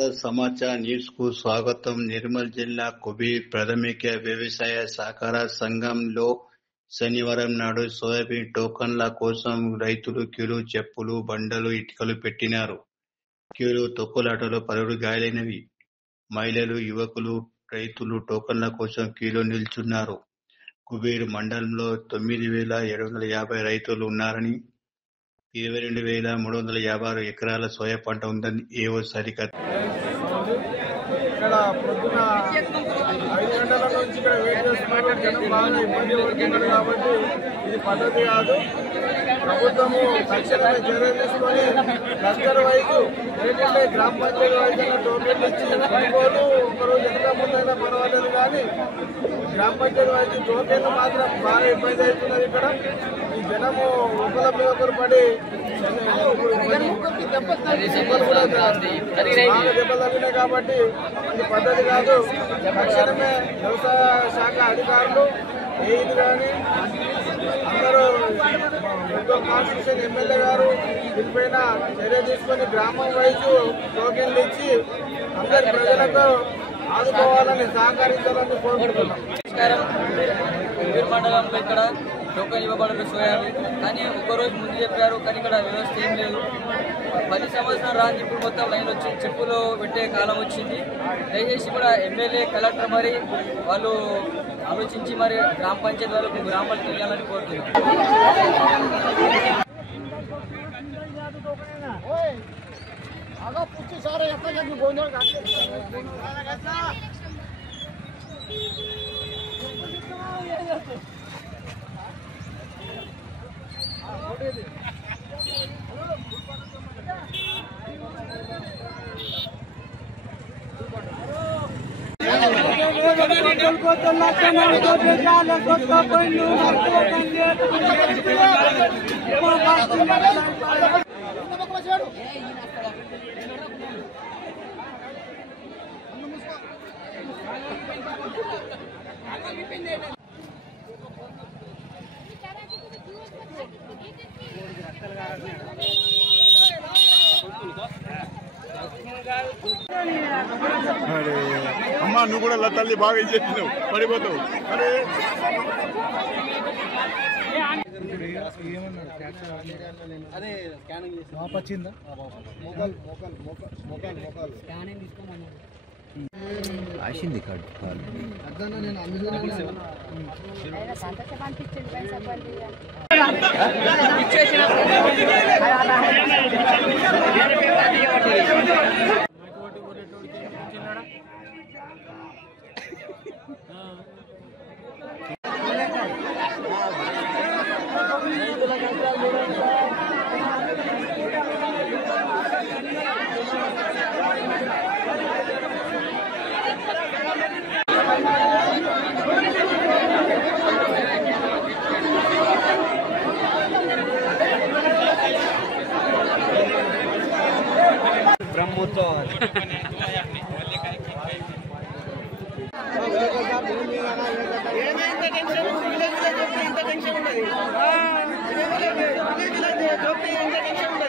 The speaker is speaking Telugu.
భారత్ సమాచార్ న్యూస్ కు స్వాగతం. నిర్మల్ జిల్లా కుబీర్ ప్రాథమిక వ్యవసాయ సహకార సంఘంలో శనివారం నాడు సోయాబీన్ టోకన్ల కోసం రైతులు క్యూలు, చెప్పులు, బండలు, ఇటుకలు పెట్టినారు. క్యూలు, తొక్కులాటలో పలువురు గాయాలైనవి. మహిళలు, యువకులు, రైతులు టోకన్ల కోసం క్యూలో నిల్చున్నారు. కుబీర్ మండలంలో 9,750 రైతులు ఉన్నారని, 22,356 ఎకరాల సోయా పంట ఉందని ఏవో సరికత్. ఇక్కడ పొద్దున 5 గంటల నుంచి ఇక్కడ వెయిట్ చేస్తున్నారు. జనం బాగా ఇబ్బంది పడుతున్నారు కాబట్టి ఇది పద్ధతి కాదు. ప్రభుత్వము తక్షణమే చర్యలు తీసుకొని క్లస్టర్ వైజ్ ఏంటంటే గ్రామ పంచాయతీ వైద్యంగా టోకెన్లు ఇచ్చి కొనుగోలు ఒకరోజు ఎంత ముందైనా పర్వాలేదు, కానీ గ్రామ పంచాయతీ వైద్యం టోకెన్లు మాత్రం బాగా ఇబ్బంది అవుతున్నది. ఇక్కడ ఈ జనము ఒకరి మీద ఒకరు పడి దెబ్బలు తగ్గినాయి కాబట్టి ఇది పద్ధతి కాదు. తక్షణమే వ్యవసాయ శాఖ అధికారులు ఏది కానీ అందరూ కాన్స్టిట్యూషన్ ఎమ్మెల్యే గారు దీనిపైన చర్య తీసుకొని గ్రామం వైపు టోకెన్లు ఇచ్చి అందరి ప్రజలకు ఆదుకోవాలని సహకరించాలని కోరుకుంటున్నాం. మండలంలో ఇక్కడ టోకెన్ ఇవ్వబడరు సోయాబీన్, కానీ ఒక్కరోజు ముందు చెప్పారు, కానీ ఇక్కడ వ్యవస్థ ఏం లేదు. 10 సంవత్సరాలు రాని ఇప్పుడు మొత్తం లైన్ వచ్చి చెప్పులు పెట్టే కాలం వచ్చింది. దయచేసి కూడా ఎమ్మెల్యే, కలెక్టర్ మరి వాళ్ళు ఆలోచించి మరి గ్రామ పంచాయతీ వాళ్ళకు గ్రామాలకు తెలియాలని కోరుతున్నాం. అమ్మా నువ్వు కూడా తల్లి బాగా ఇచ్చేసినావు, పడిపోతావు. వచ్చిందా ఆసింది కార్డు బ్రహ్మోత్సవం టెన్షన్